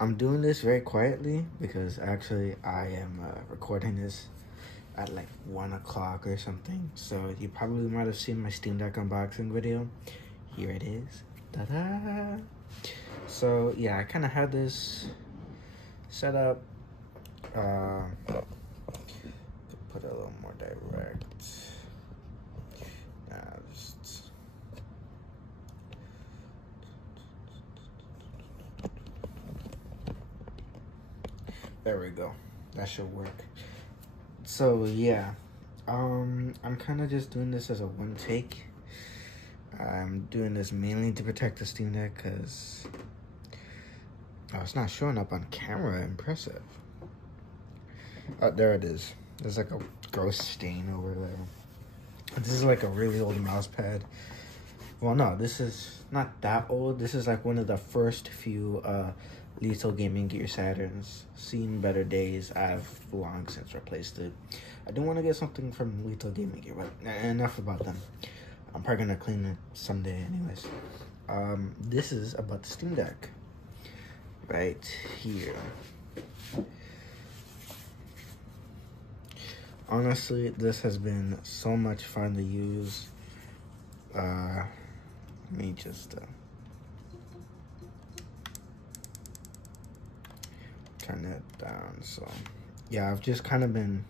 I'm doing this very quietly because actually I am recording this at like 1 o'clock or something. So you probably might have seen my Steam Deck unboxing video. Here it is. Ta-da! So yeah, I kind of had this set up. Put a little more direct. There we go. That should work. So yeah, I'm kind of just doing this as a one take. I'm doing this mainly to protect the Steam Deck because it's not showing up on camera. Impressive. Oh, there it is. There's like a gross stain over there. This is like a really old mouse pad. Well, no, this is not that old. This is like one of the first few Lethal Gaming Gear Saturns. Seen better days. I've long since replaced it. I do want to get something from Lethal Gaming Gear, but enough about them. I'm probably gonna clean it someday anyways. This is about the Steam Deck. Right here. Honestly, this has been so much fun to use. Let me just turn it down. So yeah, I've just kind of been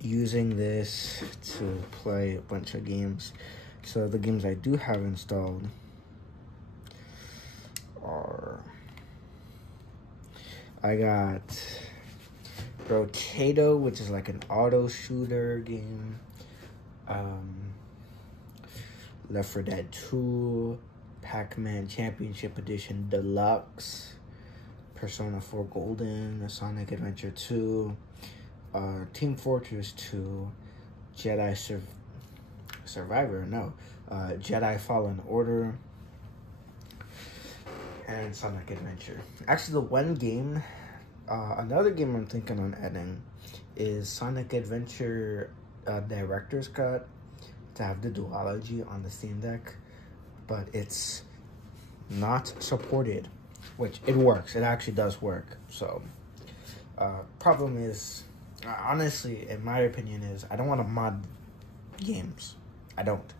using this to play a bunch of games. So the games I do have installed are, I got Brotato, which is like an auto shooter game. Left 4 Dead 2, Pac-Man Championship Edition Deluxe, Persona 4 Golden, Sonic Adventure 2, Team Fortress 2, Jedi Fallen Order, and Sonic Adventure. Actually, the one game, another game I'm thinking on adding is Sonic Adventure Director's Cut, to have the duology on the Steam Deck, but it's not supported, which it works. It actually does work. So, problem is, honestly, in my opinion, is I don't want to mod games. I don't.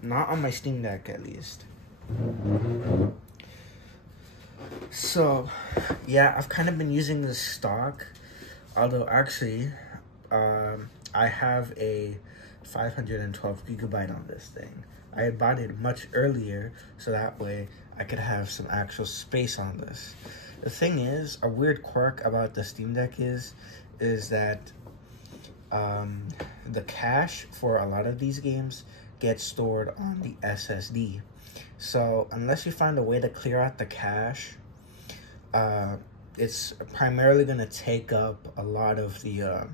Not on my Steam Deck, at least. So, yeah, I've kind of been using this stock, although actually, I have a 512 gigabyte on this thing. I had bought it much earlier, so that way I could have some actual space on this. The thing is, a weird quirk about the Steam Deck is that the cache for a lot of these games gets stored on the SSD. So unless you find a way to clear out the cache, it's primarily going to take up a lot of the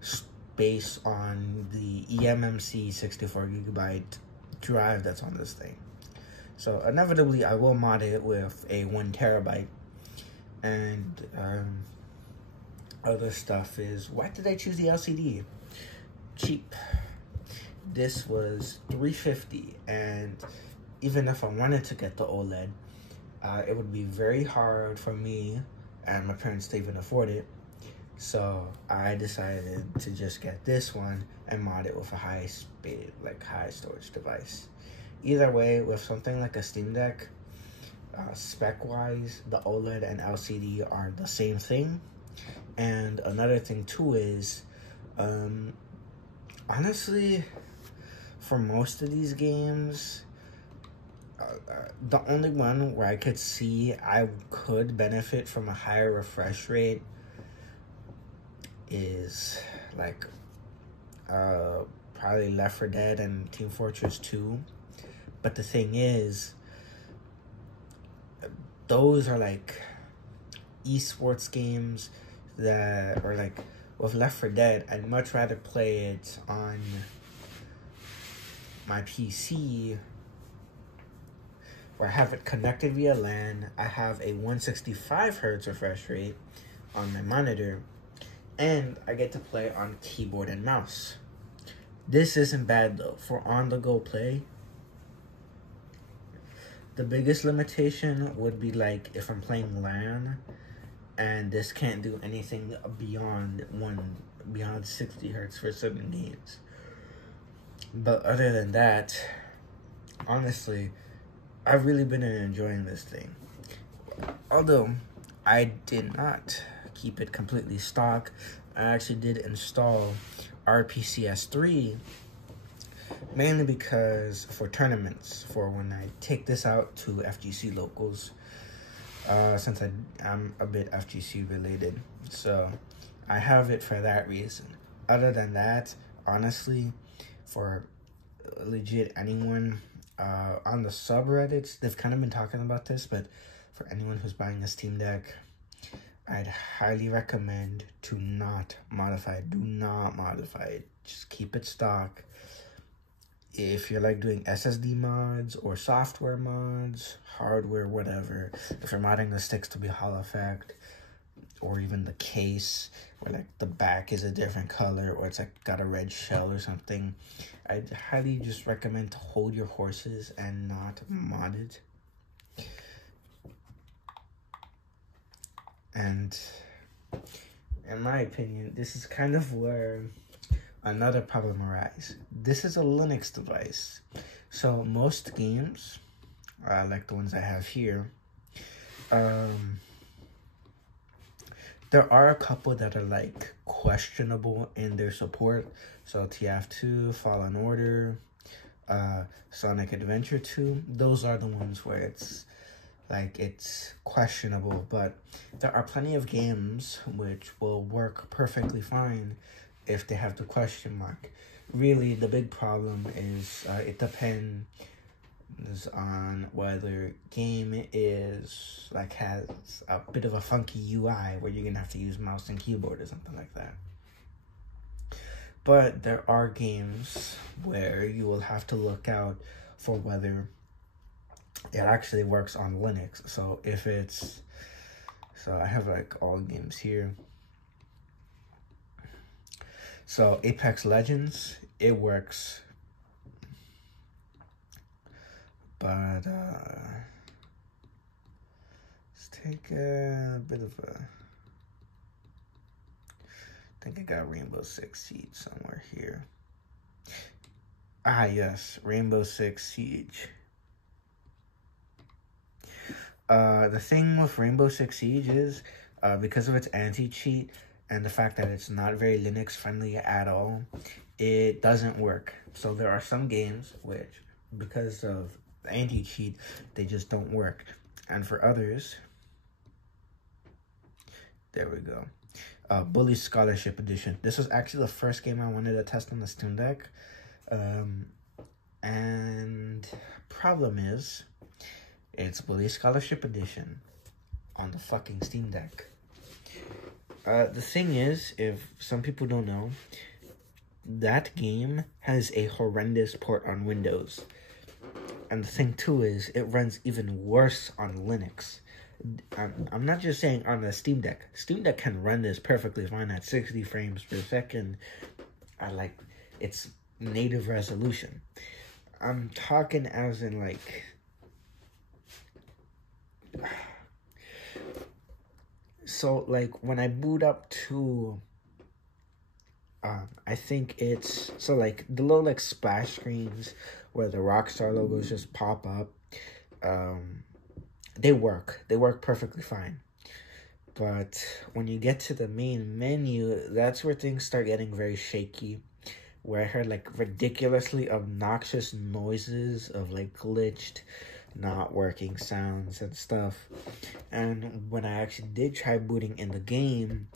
space on the eMMC 64 gigabyte drive that's on this thing. So inevitably I will mod it with a 1 terabyte. And other stuff is, why did I choose the LCD? Cheap. This was $350, and even if I wanted to get the OLED, it would be very hard for me and my parents to even afford it. So I decided to just get this one and mod it with a high storage device. Either way, with something like a Steam Deck, spec-wise, the OLED and LCD are the same thing. And another thing too is, honestly, for most of these games, the only one where I could see I could benefit from a higher refresh rate is like probably Left 4 Dead and Team Fortress 2. But the thing is, those are like esports games that are like, with Left 4 Dead, I'd much rather play it on my PC where I have it connected via LAN. I have a 165 hertz refresh rate on my monitor, and I get to play on keyboard and mouse. This isn't bad though. For on-the-go play, the biggest limitation would be like if I'm playing LAN and this can't do anything beyond 60 hertz for certain games. But other than that, honestly, I've really been enjoying this thing. Although I did not keep it completely stock, I actually did install RPCS3 mainly because for tournaments, for when I take this out to FGC locals, since I'm a bit FGC related, so I have it for that reason. Other than that, honestly, for legit anyone on the subreddits, they've kind of been talking about this, but for anyone who's buying a Steam Deck, I'd highly recommend to not modify it. Do not modify it. Just keep it stock. If you're like doing SSD mods or software mods, hardware, whatever, if you're modding the sticks to be Hall Effect, or even the case, where like the back is a different color, or it's like got a red shell or something, I'd highly just recommend to hold your horses and not mod it. And in my opinion, this is kind of where another problem arises. This is a Linux device, so most games, like the ones I have here, there are a couple that are like questionable in their support. So TF2, Fallen Order, Sonic Adventure 2, those are the ones where it's questionable, but there are plenty of games which will work perfectly fine if they have the question mark. Really, the big problem is it depends on whether game is has a bit of a funky UI where you're gonna have to use mouse and keyboard or something like that. But there are games where you will have to look out for whether it actually works on Linux. So if it's, so I have like all games here. So Apex Legends, it works, but let's take a bit of a, I think I got Rainbow Six Siege somewhere here. Ah yes, Rainbow Six Siege. The thing with Rainbow Six Siege is, because of its anti-cheat and the fact that it's not very Linux friendly at all, it doesn't work. So there are some games which, because of anti-cheat, they just don't work. And for others, there we go. Bully Scholarship Edition. This was actually the first game I wanted to test on the Steam Deck. And problem is, it's Bully Scholarship Edition on the fucking Steam Deck. The thing is, if some people don't know, that game has a horrendous port on Windows. And the thing too is, it runs even worse on Linux. I'm not just saying on the Steam Deck. Steam Deck can run this perfectly fine at 60 frames per second at its native resolution. I'm talking as in so when I boot up to I think it's the little splash screens where the Rockstar logos just pop up, they work perfectly fine. But when you get to the main menu, that's where things start getting very shaky, where I heard ridiculously obnoxious noises of glitched, not working sounds and stuff. And when I actually did try booting in the game,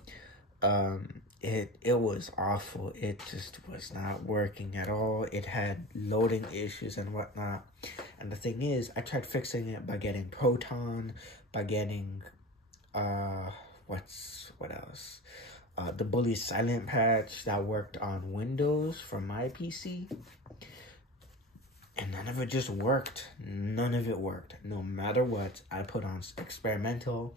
it was awful. It just was not working at all. It had loading issues and whatnot. And the thing is, I tried fixing it by getting Proton, by getting what else? The Bully Silent patch that worked on Windows for my PC. And none of it just worked. None of it worked. No matter what, I put on experimental,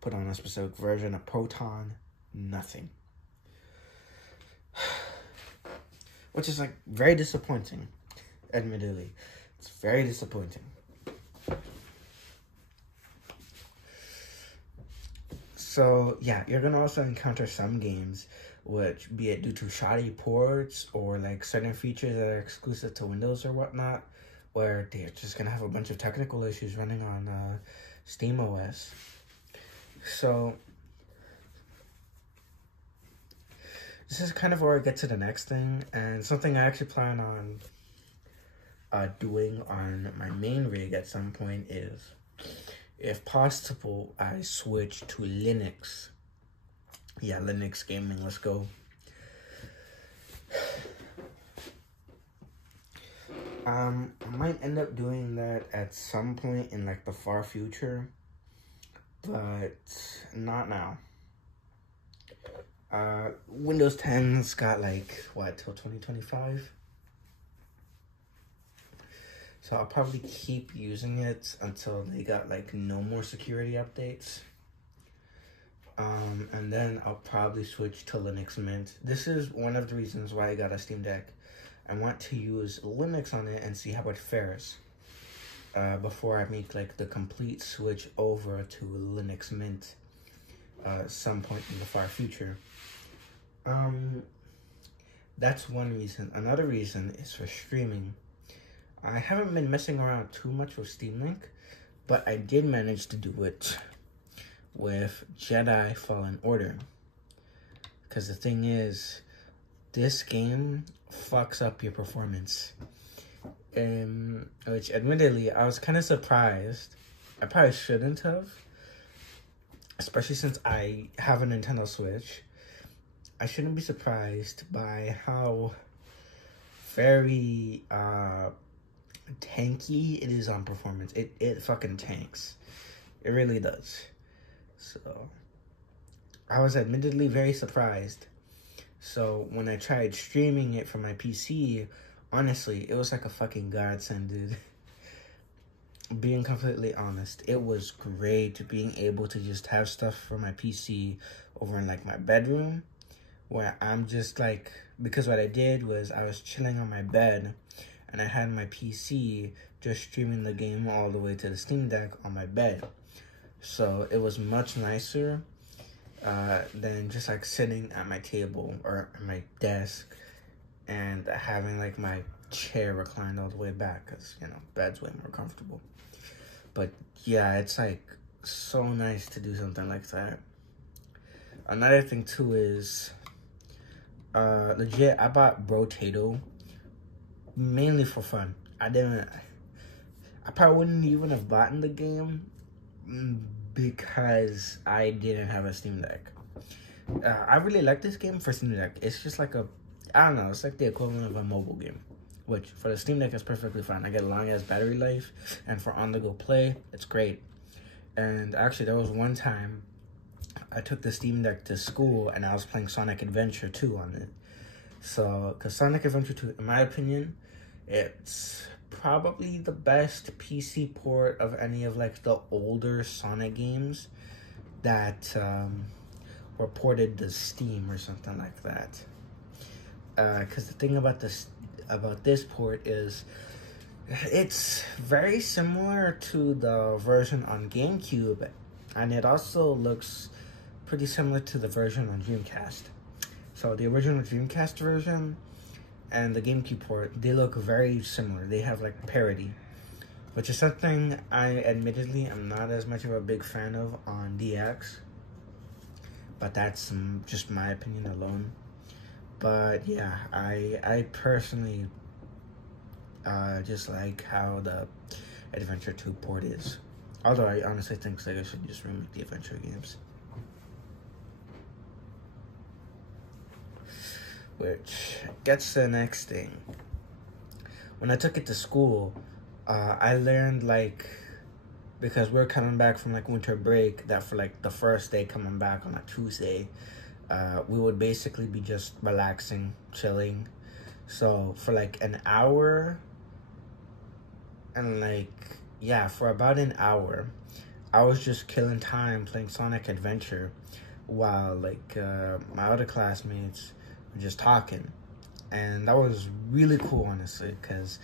put on a specific version of Proton, nothing. which is like very disappointing, admittedly. It's very disappointing. So yeah, you're gonna also encounter some games which, be it due to shoddy ports or like certain features that are exclusive to Windows or whatnot, where they're just gonna have a bunch of technical issues running on SteamOS. So this is kind of where I get to the next thing, and something I actually plan on doing on my main rig at some point is, if possible, I switch to Linux. Yeah, Linux gaming, let's go. I might end up doing that at some point in like the far future, but not now. Windows 10's got like, what, till 2025? So I'll probably keep using it until they got like no more security updates. And then I'll probably switch to Linux Mint. This is one of the reasons why I got a Steam Deck. I want to use Linux on it and see how it fares before I make like the complete switch over to Linux Mint some point in the far future. That's one reason. Another reason is for streaming. I haven't been messing around too much with Steam Link, but I did manage to do it with Jedi Fallen Order. Because the thing is, this game fucks up your performance. Which, admittedly, I was kind of surprised. I probably shouldn't have. Especially since I have a Nintendo Switch. I shouldn't be surprised by how very tanky it is on performance. It fucking tanks. It really does. So I was admittedly very surprised. So when I tried streaming it from my PC, honestly, it was like a fucking godsend, dude. Being completely honest, it was great being able to just have stuff from my PC over in like my bedroom, where I'm just like, because what I did was I was chilling on my bed and I had my PC just streaming the game all the way to the Steam Deck on my bed. So it was much nicer than just like sitting at my table or at my desk and having like my chair reclined all the way back, because, you know, bed's way more comfortable. But yeah, it's like so nice to do something like that. Another thing too is, legit, I bought Brotato mainly for fun. I probably wouldn't even have bought the game because I didn't have a Steam Deck. I really like this game for Steam Deck. It's just like I don't know, it's like the equivalent of a mobile game, which for the Steam Deck is perfectly fine. I get a long ass battery life, and for on-the-go play, it's great. And actually, there was one time I took the Steam Deck to school and I was playing Sonic Adventure 2 on it. So, because Sonic Adventure 2, in my opinion, it's probably the best PC port of any of like the older Sonic games that were ported to Steam or something like that. Because the thing about this port is it's very similar to the version on GameCube, and it also looks pretty similar to the version on Dreamcast. So the original Dreamcast version and the GameCube port, they look very similar. They have like parity, which is something I admittedly am not as much of a big fan of on DX. But that's just my opinion alone. But yeah, I personally just like how the Adventure 2 port is. Although I honestly think Sega should just remake the Adventure games. Which gets to the next thing. When I took it to school, I learned like, because we're coming back from like winter break, that for like the first day coming back on a Tuesday, we would basically be just relaxing, chilling. So for like an hour, and like, yeah, for about an hour, I was just killing time playing Sonic Adventure while like my other classmates were just talking. And that was really cool, honestly, because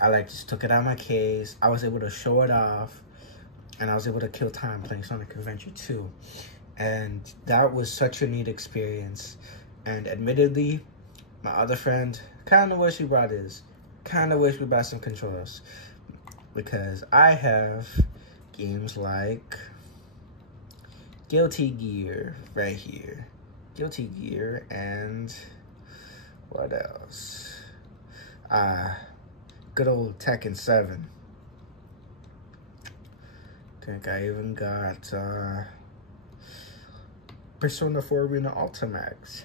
I like just took it out of my case. I was able to show it off, and I was able to kill time playing Sonic Adventure 2. And that was such a neat experience. And admittedly, my other friend kind of wish he brought his. Kind of wish we brought some controllers. Because I have games like Guilty Gear right here. Guilty Gear and what else? Good old Tekken 7. Think I even got Persona 4 Arena Ultimax.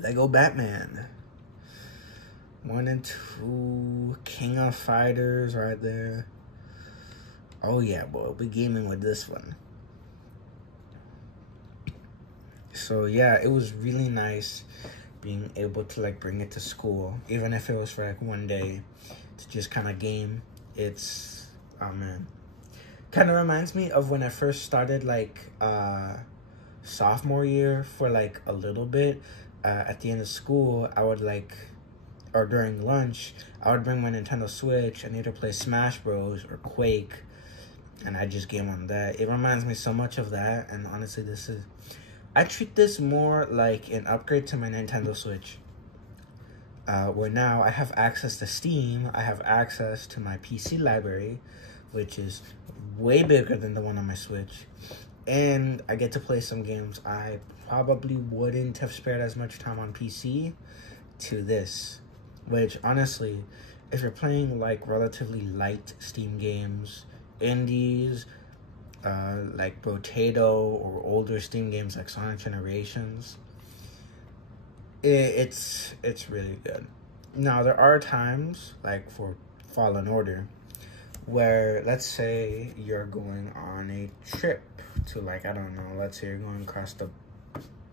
Lego Batman. 1 and 2. King of Fighters right there. Oh yeah, boy, we'll be gaming with this one. So yeah, it was really nice being able to like bring it to school, even if it was for like one day to just kind of game. It's, oh man, kind of reminds me of when I first started like sophomore year for like a little bit. At the end of school, I would like, or during lunch, I would bring my Nintendo Switch and either play Smash Bros or Quake, and I just game on that. It reminds me so much of that, and honestly, I treat this more like an upgrade to my Nintendo Switch. Where now I have access to Steam, I have access to my PC library, which is way bigger than the one on my Switch, and I get to play some games I probably wouldn't have spared as much time on PC to this. Which, honestly, if you're playing like relatively light Steam games, indies, like Potato or older Steam games like Sonic Generations, it's really good. Now, there are times, like for Fallen Order, where let's say you're going on a trip to, like, I don't know, let's say you're going across the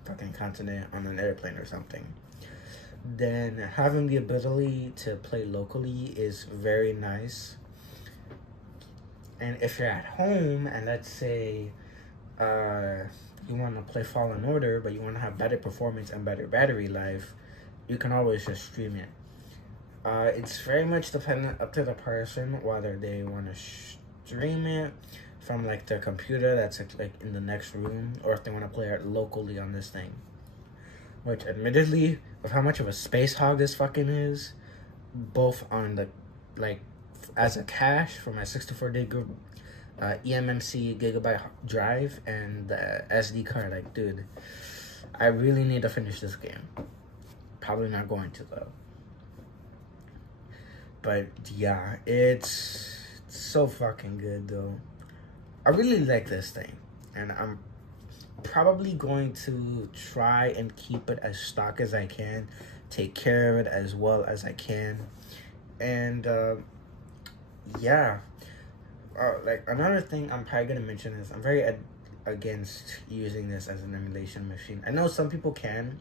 fucking continent on an airplane or something. Then having the ability to play locally is very nice. And if you're at home and let's say you want to play Fallen Order, but you want to have better performance and better battery life, you can always just stream it. It's very much dependent up to the person whether they want to stream it from like their computer that's like in the next room, or if they want to play it locally on this thing. Which, admittedly, with how much of a space hog this fucking is, both on the, like, as a cache for my 64-gig eMMC gigabyte drive and the SD card, like, dude, I really need to finish this game. Probably not going to, though. But, yeah, it's so fucking good, though. I really like this thing, and I'm probably going to try and keep it as stock as I can, take care of it as well as I can, and yeah, like another thing I'm probably gonna mention is I'm very against using this as an emulation machine. I know some people can,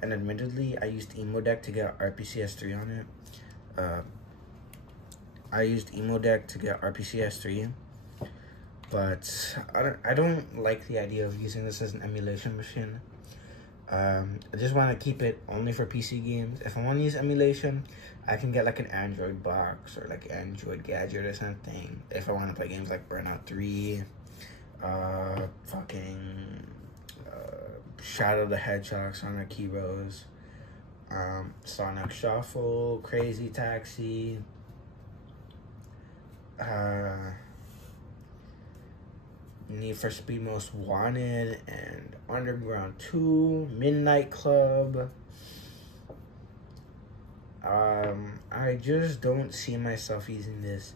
and admittedly I used EmoDeck to get RPCS3 on it. I used EmoDeck to get RPCS3. But I don't like the idea of using this as an emulation machine. I just want to keep it only for PC games. If I want to use emulation, I can get like an Android box or like Android gadget or something. If I want to play games like Burnout 3, Shadow the Hedgehog, Sonic Heroes, Sonic Shuffle, Crazy Taxi, Need for Speed Most Wanted, and Underground 2, Midnight Club. I just don't see myself using this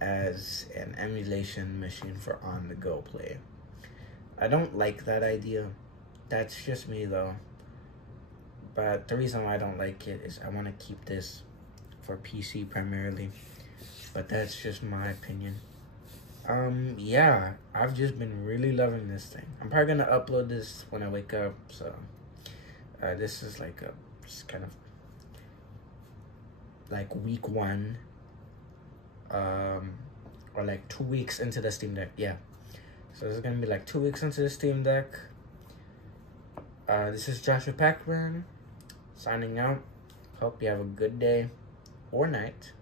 as an emulation machine for on-the-go play. I don't like that idea. That's just me, though. But the reason why I don't like it is I want to keep this for PC primarily. But that's just my opinion. Yeah, I've just been really loving this thing. I'm probably gonna upload this when I wake up, so this is like just kind of like week 1, or like 2 weeks into the Steam Deck. Yeah, so this is gonna be like 2 weeks into the Steam Deck. This is Joshua Pac-Man signing out. Hope you have a good day or night.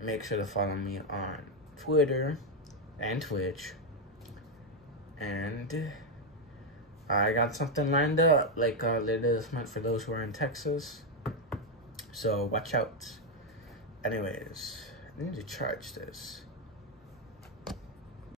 Make sure to follow me on Twitter and Twitch. And I got something lined up like later this month for those who are in Texas. So watch out. Anyways, I need to charge this.